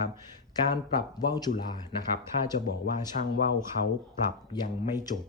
ครับการปรับว่าวจุฬานะครับ ถ้าจะบอกว่าช่างว่าวเขาปรับยังไม่จบ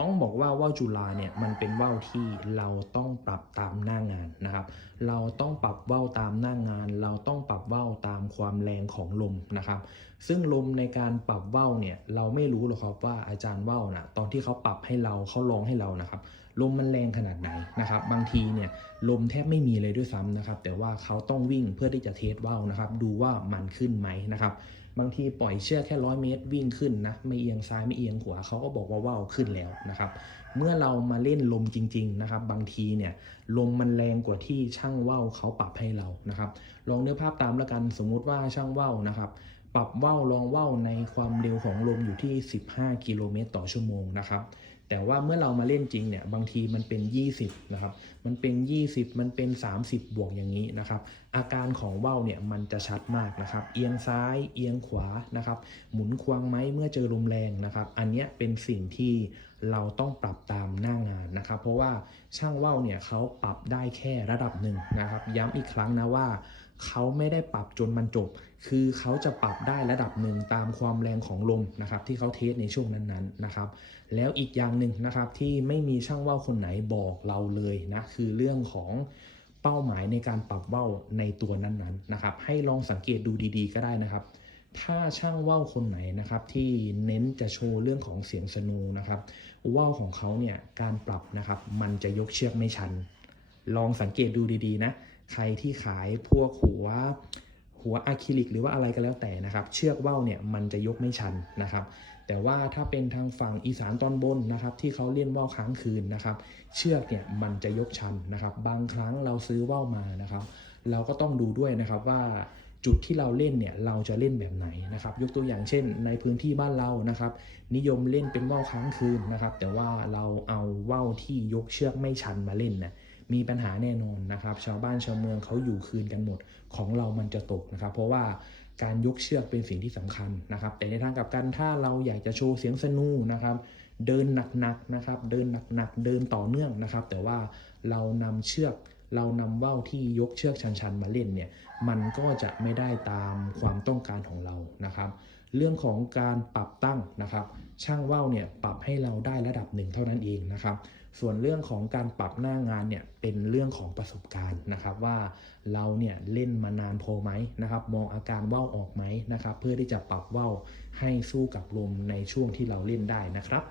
ต้องบอกว่าว่าวจุฬาเนี่ยมันเป็นว่าวที่เราต้องปรับตามหน้างานนะครับ เราต้องปรับว่าวตามหน้างาน เราต้องปรับว่าวตามความแรงของลมนะครับ ซึ่งลมในการปรับว่าวเนี่ยเราไม่รู้หรอกครับว่าอาจารย์ว่าวนะตอนที่เขาปรับให้เราเขาลองให้เรานะครับลมมันแรงขนาดไหนนะครับ บางทีเนี่ยลมแทบไม่มีเลยด้วยซ้ำนะครับ แต่ว่าเขาต้องวิ่งเพื่อที่จะเทสว่าวนะครับ ดูว่ามันขึ้นไหมนะครับ บางทีปล่อยเชือกแค่ร้อยเมตรวิ่งขึ้นนะไม่เอียงซ้ายไม่เอียงขวาเขาก็บอกว่าว่าวขึ้นแล้วนะครับ เมื่อเรามาเล่นลมจริง ๆนะครับ บางทีเนี่ยลมมันแรงกว่าที่ช่างว่าวเขาปรับให้เรานะครับ ลองนึกภาพตามแล้วกันสมมุติว่าช่างว่าวนะครับปรับว่าวลองว่าวในความเร็วของลมอยู่ที่ 15 กิโลเมตรต่อชั่วโมงนะครับ แต่ว่าเมื่อเรามาเล่นจริงเนี่ยบางทีมันเป็น 20นะครับมันเป็น 20 มันเป็น 30 บวกอย่างนี้นะครับ อาการของว่าวเนี่ยมันจะชัดมากนะครับ เอียงซ้ายเอียงขวานะครับ หมุนควงไหมเมื่อเจอลมแรงนะครับ อันนี้เป็นสิ่งที่เราต้องปรับตามหน้างานนะครับ เพราะว่าช่างว่าวเนี่ยเขาปรับได้แค่ระดับหนึ่งนะครับ ย้ำอีกครั้งนะว่า เขาไม่ได้ปรับจนมันจบ คือเขาจะปรับได้ระดับหนึ่งตามความแรงของลมนะครับที่เขาเทสในช่วงนั้นๆนะครับ แล้วอีกอย่างหนึ่งนะครับที่ไม่มีช่างว่าวคนไหนบอกเราเลยนะคือเรื่องของเป้าหมายในการปรับว่าวในตัวนั้นๆนะครับ ให้ลองสังเกตดูดีๆ ก็ได้นะครับ ถ้าช่างว่าวคนไหนนะครับที่เน้นจะโชว์เรื่องของเสียงสนูนะครับว่าวของเขาเนี่ยการปรับนะครับมันจะยกเชือกไม่ชัน ลองสังเกตดูดีๆนะ ใครที่ขายพวกหัวหัวอะคริลิกหรือว่าอะไรก็แล้วแต่นะครับ เชือกว่าวเนี่ยมันจะยกไม่ชันนะครับ แต่ว่าถ้าเป็นทางฝั่งอีสานตอนบนนะครับ ที่เขาเล่นว่าวค้างคืนนะครับ เชือกเนี่ยมันจะยกชันนะครับ บางครั้งเราซื้อว่าวมานะครับ เราก็ต้องดูด้วยนะครับว่าจุดที่เราเล่นเนี่ยเราจะเล่นแบบไหนนะครับ ยกตัวอย่างเช่น ในพื้นที่บ้านเรานะครับ นิยมเล่นเป็นว่าวค้างคืนนะครับ แต่ว่าเราเอาว่าวที่ยกเชือกไม่ชันมาเล่นนะ มีปัญหาแน่นอนนะครับ ชาวบ้านชาวเมืองเขาอยู่คืนกันหมดของเรามันจะตกนะครับ เพราะว่าการยกเชือกเป็นสิ่งที่สำคัญนะครับ แต่ในทางกลับกันถ้าเราอยากจะโชว์เสียงสนุกนะครับเดินหนักๆนะครับ เดินหนักๆ เดินต่อเนื่องนะครับ แต่ว่าเรานำเชือก เรานำว่าวที่ยกเชือกชันๆมาเล่นเนี่ยมันก็จะไม่ได้ตามความต้องการของเรานะครับ เรื่องของการปรับตั้งนะครับ ช่างว่าวเนี่ยปรับให้เราได้ระดับหนึ่งเท่านั้นเองนะครับ ส่วนเรื่องของการปรับหน้างานเนี่ยเป็นเรื่องของประสบการณ์นะครับ ว่าเราเนี่ยเล่นมานานพอไหมนะครับ มองอาการว่าวออกไหมนะครับ เพื่อที่จะปรับว่าวให้สู้กับลมในช่วงที่เราเล่นได้นะครับ